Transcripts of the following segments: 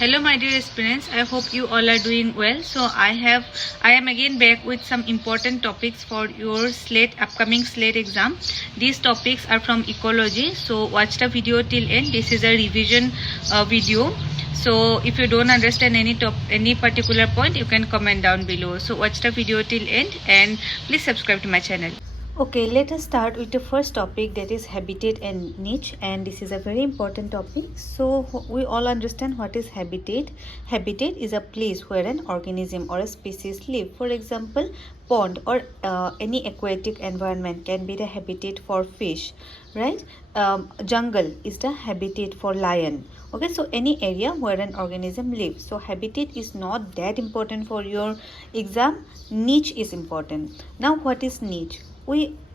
Hello my dear aspirants, I hope you all are doing well. So I am again back with some important topics for your upcoming SLET exam. These topics are from Ecology, so watch the video till end. This is a revision video. So if you don't understand any particular point, you can comment down below. So watch the video till end and please subscribe to my channel. Okay, let us start with the first topic, that is habitat and niche, and this is a very important topic. So we all understand what is habitat. Habitat is a place where an organism or a species live. For example, pond or any aquatic environment can be the habitat for fish, right? Jungle is the habitat for lion. Okay, so any area where an organism lives. So habitat is not that important for your exam. Niche is important. Now what is niche?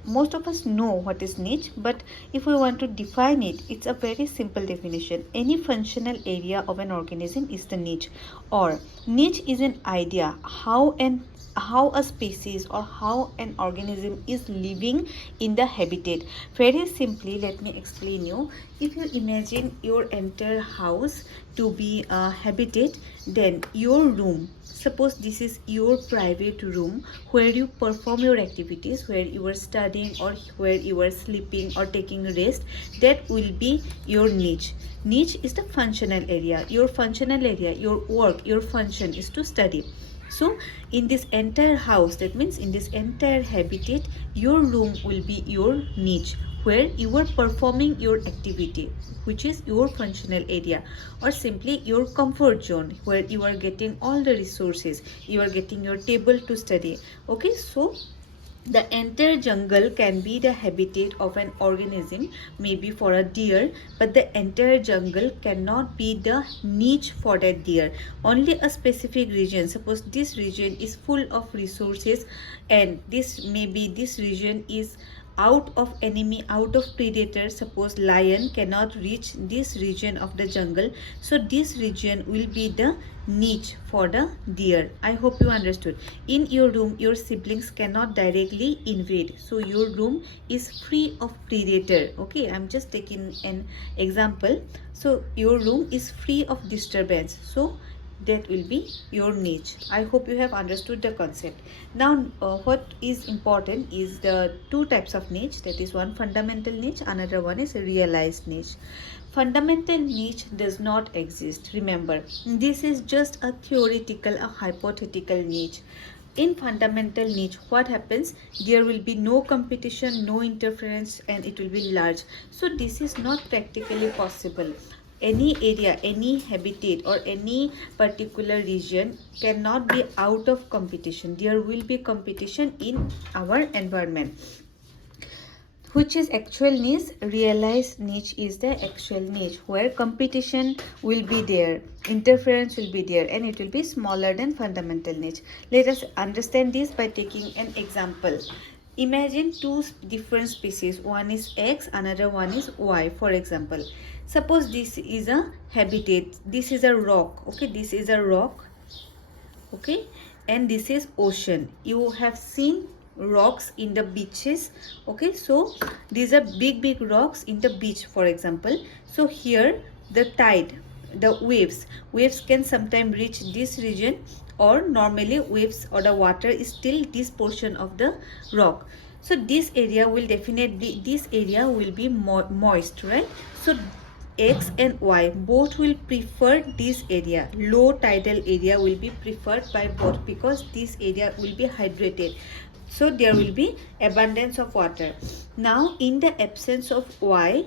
Most of us know what is niche, but if we want to define it, it's a very simple definition. Any functional area of an organism is the niche, or niche is an idea how a species or how an organism is living in the habitat. Very simply, let me explain you. If you imagine your entire house to be a habitat, then your room, suppose this is your private room where you perform your activities, where you are studying or where you are sleeping or taking rest, that will be your niche. Niche is the functional area. Your functional area, your work, your function is to study. So in this entire house, that means in this entire habitat, your room will be your niche, where you are performing your activity, which is your functional area, or simply your comfort zone, where you are getting all the resources, you are getting your table to study. Okay, so the entire jungle can be the habitat of an organism, maybe for a deer, but the entire jungle cannot be the niche for that deer. Only a specific region, suppose this region is full of resources, and this region is out of enemy, out of predator. Suppose lion cannot reach this region of the jungle, so this region will be the niche for the deer. I hope you understood. In your room, your siblings cannot directly invade, so your room is free of predator. Okay, I'm just taking an example. So your room is free of disturbance, so that will be your niche. I hope you have understood the concept. Now what is important is the two types of niche, that is one fundamental niche, another one is a realized niche. Fundamental niche does not exist. Remember, this is just a theoretical, a hypothetical niche. In fundamental niche, what happens? There will be no competition, no interference, and it will be large. So this is not practically possible. Any area, any habitat, or any particular region cannot be out of competition. There will be competition in our environment. Which is actual niche? Realized niche is the actual niche, where competition will be there, interference will be there, and it will be smaller than fundamental niche. Let us understand this by taking an example. Imagine two different species, one is X, another one is Y. For example, suppose this is a habitat, this is a rock. Okay, this is a rock. Okay, and this is ocean. You have seen rocks in the beaches. Okay, so these are big rocks in the beach, for example. So here the tide, the waves can sometimes reach this region, or normally waves or the water is still this portion of the rock. So this area will definitely, this area will be moist, right? So X and Y both will prefer this area. Low tidal area will be preferred by both, because this area will be hydrated, so there will be abundance of water. Now in the absence of Y,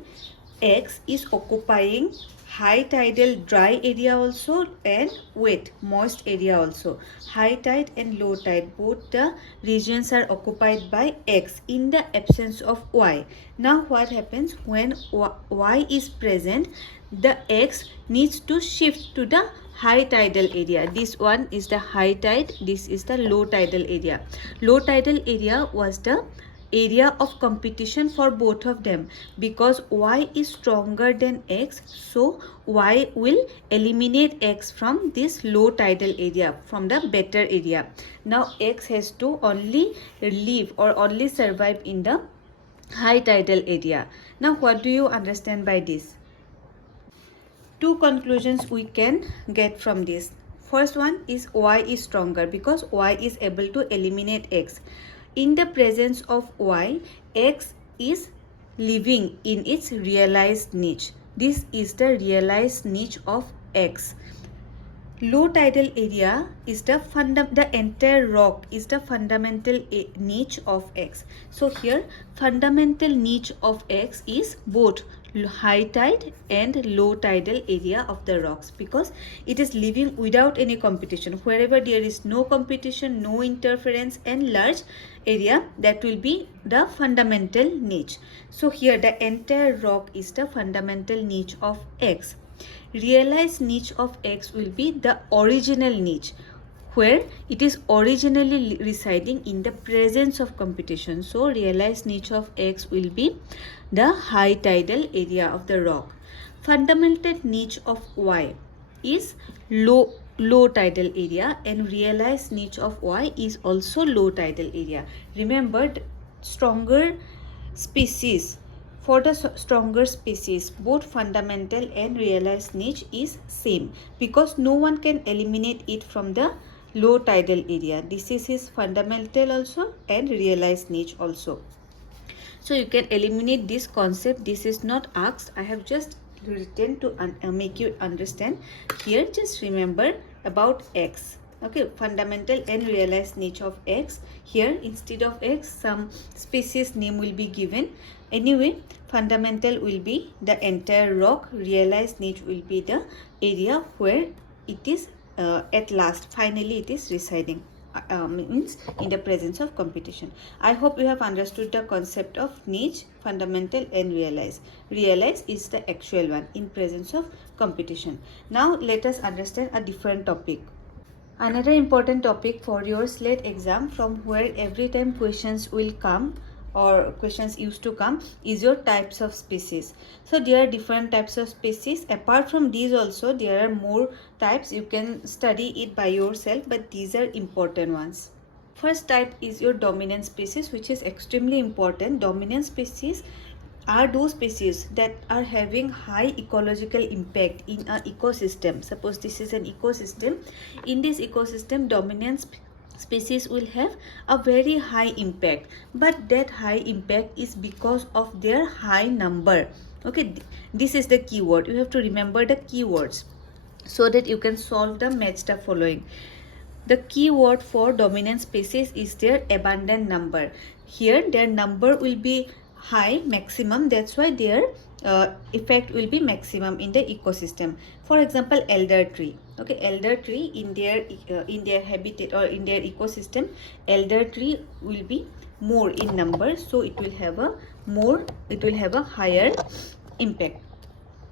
X is occupying high tidal dry area also, and wet moist area also. High tide and low tide, both the regions are occupied by X in the absence of Y. Now what happens when Y is present? The X needs to shift to the high tidal area. This one is the high tide, this is the low tidal area. Low tidal area was the area of competition for both of them, because Y is stronger than X, so Y will eliminate X from this low tidal area, from the better area. Now X has to only live or only survive in the high tidal area. Now what do you understand by this? two conclusions we can get from this. First one is y is stronger because y is able to eliminate x. In the presence of y, x is living in its realized niche. This is the realized niche of x. Low tidal area is the entire rock is the fundamental niche of x. So here fundamental niche of x is both high tide and low tidal area of the rocks, because it is living without any competition. Wherever there is no competition, no interference and large area, that will be the fundamental niche. So here the entire rock is the fundamental niche of x. Realized niche of x will be the original niche, where it is originally residing in the presence of competition. So realized niche of x will be the high tidal area of the rock. Fundamental niche of y is low tidal area, and realized niche of y is also low tidal area. Remember, stronger species, for the stronger species, both fundamental and realized niche is same, because no one can eliminate it from the low tidal area. This is his fundamental also and realized niche also. So you can eliminate this concept. This is not asked. I have just written to make you understand. Here just remember about x. Okay, fundamental and realized niche of x. Here instead of x, some species name will be given. Anyway, fundamental will be the entire rock. Realized niche will be the area where it is at last, finally it is residing. Means in the presence of competition. I hope you have understood the concept of niche, fundamental and realized. Realized is the actual one in presence of competition. Now let us understand a different topic. Another important topic for your SLET exam, from where every time questions will come or questions used to come, is your types of species. So there are different types of species. Apart from these also there are more types. You can study it by yourself, but these are important ones. First type is your dominant species, which is extremely important. Dominant species are those species that are having high ecological impact in an ecosystem. Suppose this is an ecosystem. In this ecosystem, dominant species will have a very high impact, but that high impact is because of their high number. Okay, this is the keyword. You have to remember the keywords so that you can solve the match the following. The keyword for dominant species is their abundant number. Here their number will be high, maximum. That's why their effect will be maximum in the ecosystem. For example, elder tree. Okay, elder tree in their habitat or in their ecosystem, elder tree will be more in number, so it will have a higher impact.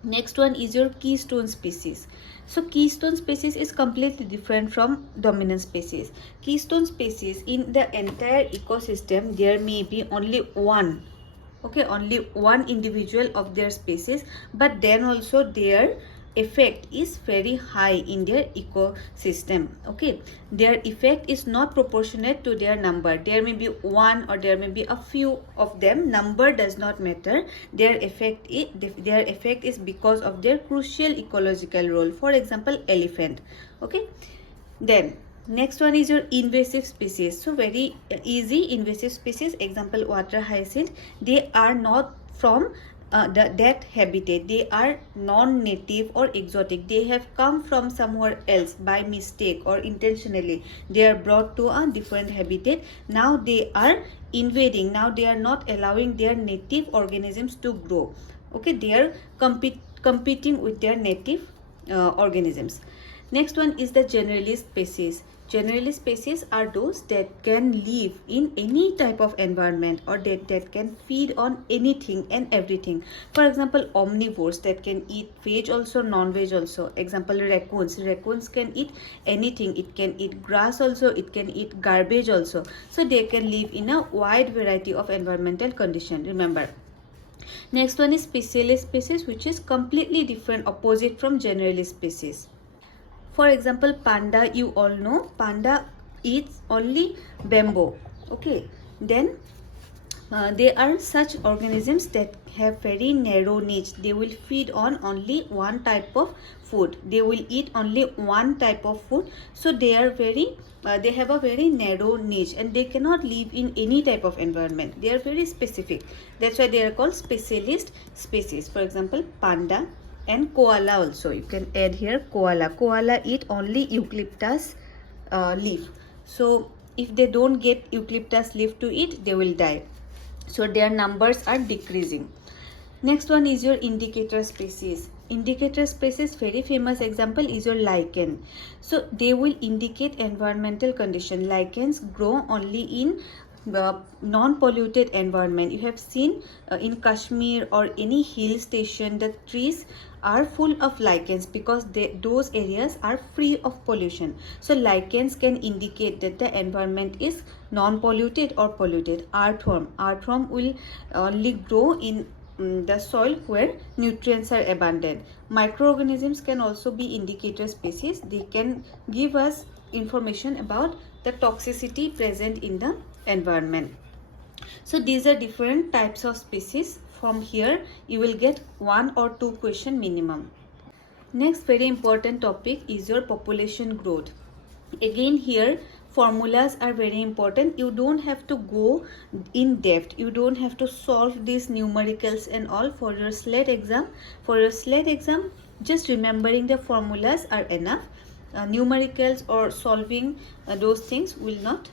Next one is your keystone species. So keystone species is completely different from dominant species. Keystone species, in the entire ecosystem there may be only one, okay, only one individual of their species, but then also their effect is very high in their ecosystem. Okay, their effect is not proportionate to their number. There may be one or there may be a few of them. Number does not matter. Their effect is because of their crucial ecological role. For example, elephant. Okay, then next one is your invasive species. So very easy. Invasive species, example water hyacinth. They are not from that habitat. They are non-native or exotic. They have come from somewhere else by mistake or intentionally. They are brought to a different habitat. Now they are invading. Now they are not allowing their native organisms to grow. Okay, they are competing with their native organisms. Next one is the generalist species. Generalist species are those that can live in any type of environment, or that can feed on anything and everything. For example, omnivores, that can eat veg also, non-veg also. Example, raccoons. Raccoons can eat anything. It can eat grass also, it can eat garbage also. So they can live in a wide variety of environmental conditions. Remember. Next one is specialist species, which is completely different, opposite from generalist species. For example, panda, you all know, panda eats only bamboo. Okay, then They are such organisms that have very narrow niche. They will feed on only one type of food. They will eat only one type of food. So they are they have a very narrow niche, and they cannot live in any type of environment. They are very specific. That's why they are called specialist species. For example, panda and koala also. You can add here koala. Koala eat only eucalyptus leaf. So if they don't get eucalyptus leaf to eat, they will die. So their numbers are decreasing. Next one is your indicator species. Indicator species, very famous example is your lichen. So they will indicate environmental condition. Lichens grow only in non-polluted environment. You have seen in Kashmir or any hill station, the trees are full of lichens because those areas are free of pollution. So lichens can indicate that the environment is non-polluted or polluted. Earthworm will only grow in the soil where nutrients are abundant. Microorganisms can also be indicator species. They can give us information about the toxicity present in the environment. So these are different types of species. From here you will get 1 or 2 question minimum. Next very important topic is your population growth. Again here formulas are very important. You don't have to go in depth. You don't have to solve these numericals and all for your SLET exam. For your SLET exam, just remembering the formulas are enough. Numericals or solving those things will not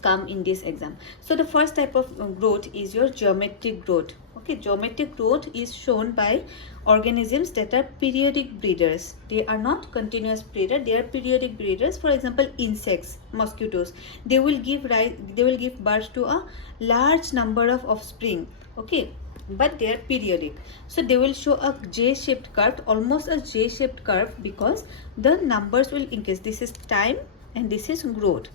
come in this exam. So the first type of growth is your geometric growth. Okay, geometric growth is shown by organisms that are periodic breeders. They are not continuous breeder, they are periodic breeders. For example, insects, mosquitoes, they will give birth to a large number of offspring. Okay, but they are periodic. So they will show a J-shaped curve, almost a J-shaped curve, because the numbers will increase. This is time and this is growth.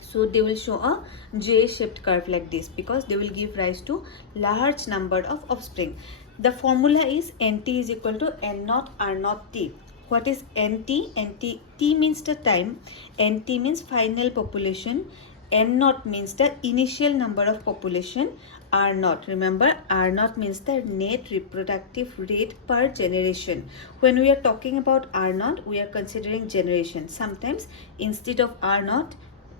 So they will show a J-shaped curve like this because they will give rise to large number of offspring. The formula is NT is equal to N naught R naught T. What is NT? NT, T means the time, NT means final population, N naught means the initial number of population, R naught, remember R naught means the net reproductive rate per generation. When we are talking about R naught, we are considering generation. Sometimes instead of R naught,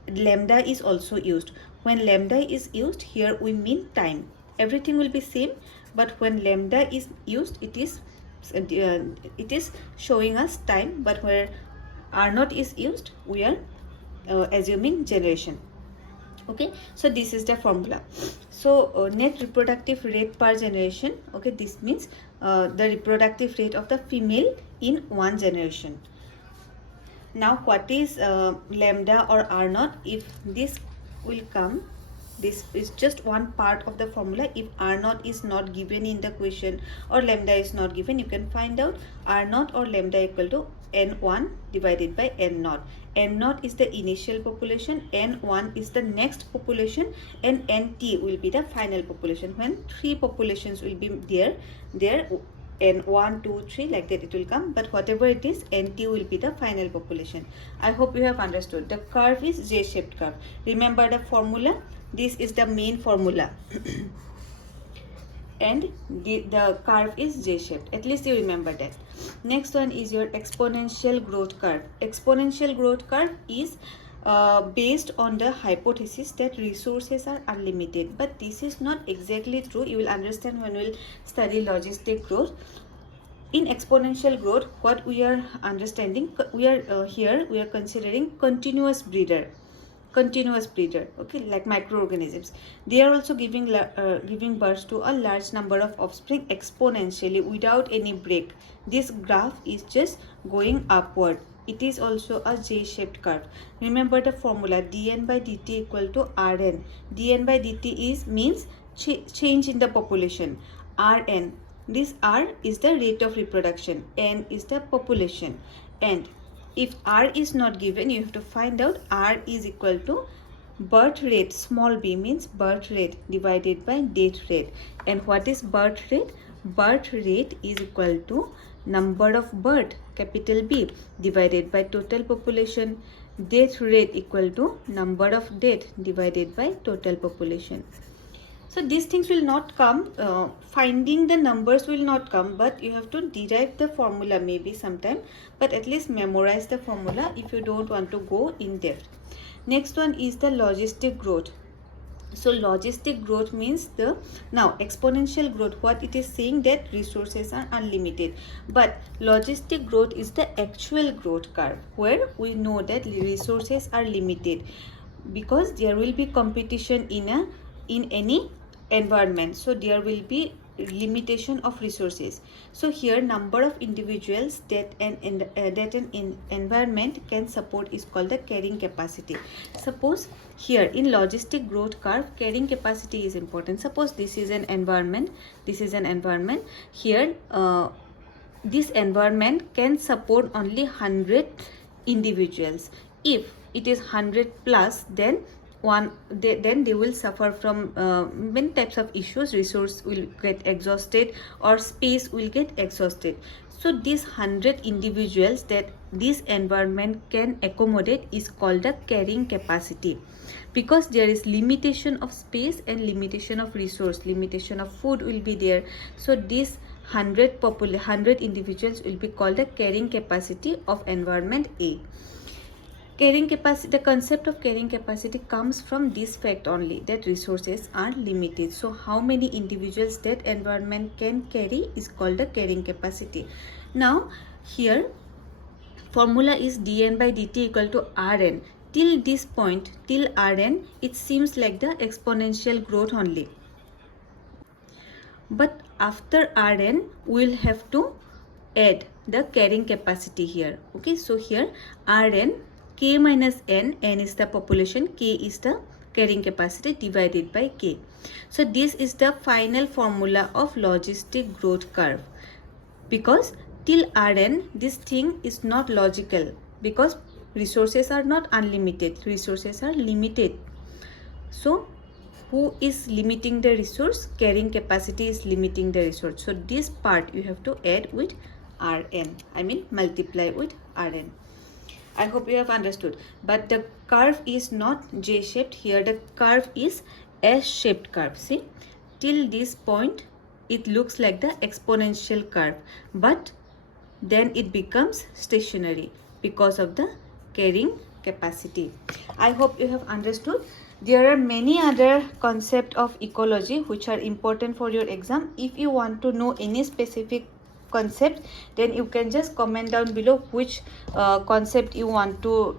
lambda is also used. When lambda is used, here we mean time. Everything will be same, but when lambda is used, it is showing us time, but where R naught is used, we are assuming generation. Okay, so this is the formula. So net reproductive rate per generation. Okay, this means the reproductive rate of the female in one generation. Now what is lambda or R naught? If this will come, this is just one part of the formula. If R naught is not given in the question or lambda is not given, you can find out R naught or lambda equal to N1 divided by N naught. N naught is the initial population, N1 is the next population, and NT will be the final population. When 3 populations will be there N1, 2, 3 like that it will come, but whatever it is, NT will be the final population. I hope you have understood. The curve is J-shaped curve. Remember the formula. This is the main formula and the curve is J-shaped. At least you remember that. Next one is your exponential growth curve. Exponential growth curve is based on the hypothesis that resources are unlimited, but this is not exactly true. You will understand when we will study logistic growth. In exponential growth, what we are understanding, we are considering continuous breeder, okay, like microorganisms. They are also giving birth to a large number of offspring exponentially without any break. This graph is just going upward. It is also a J-shaped curve. Remember the formula, dN by dt equal to Rn. dN by dt means change in the population. Rn, this R is the rate of reproduction, N is the population, and if R is not given, you have to find out R is equal to birth rate, small b means birth rate, divided by death rate. And what is birth rate? Birth rate is equal to number of birth, capital B, divided by total population. Death rate equal to number of death divided by total population. So these things will not come, finding the numbers will not come, but you have to derive the formula maybe sometime, but at least memorize the formula if you don't want to go in depth. Next one is the logistic growth. So logistic growth means the, now exponential growth, what it is saying that resources are unlimited, but logistic growth is the actual growth curve where we know that resources are limited because there will be competition in any environment, so there will be limitation of resources. So here number of individuals that an environment can support is called the carrying capacity. Suppose here in logistic growth curve, carrying capacity is important. Suppose this is an environment, this is an environment. Here this environment can support only 100 individuals. If it is 100 plus, then then they will suffer from many types of issues. Resource will get exhausted or space will get exhausted. So these 100 individuals that this environment can accommodate is called the carrying capacity, because there is limitation of space and limitation of resource, limitation of food will be there. So this 100 individuals will be called the carrying capacity of environment A. Carrying capacity, the concept of carrying capacity comes from this fact only, that resources are limited. So how many individuals that environment can carry is called the carrying capacity. Now here formula is dn by dt equal to rn. Till this point, till rn, it seems like the exponential growth only, but after rn we'll have to add the carrying capacity here. Okay, so here rn, k minus n, n is the population, k is the carrying capacity divided by k. So this is the final formula of logistic growth curve, because till rn this thing is not logical, because resources are not unlimited, resources are limited. So who is limiting the resource? Carrying capacity is limiting the resource. So this part you have to add with rn, I mean multiply with rn. I hope you have understood. But the curve is not J-shaped here. The curve is S-shaped curve. See, till this point, it looks like the exponential curve. But then it becomes stationary because of the carrying capacity. I hope you have understood. There are many other concepts of ecology which are important for your exam. If you want to know any specific concept, then you can just comment down below which concept you want to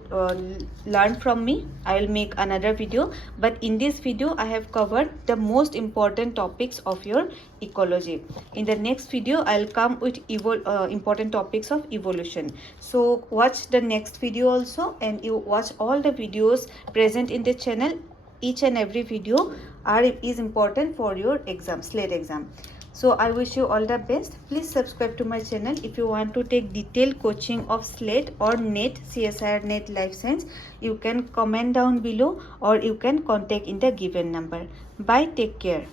learn from me. I will make another video, but in this video I have covered the most important topics of your ecology. In the next video I will come with important topics of evolution. So watch the next video also, and you watch all the videos present in the channel. Each and every video is important for your exam, SLET exam. So I wish you all the best. Please subscribe to my channel. If you want to take detailed coaching of SLET or NET, CSIR NET Life Science, you can comment down below or you can contact in the given number. Bye. Take care.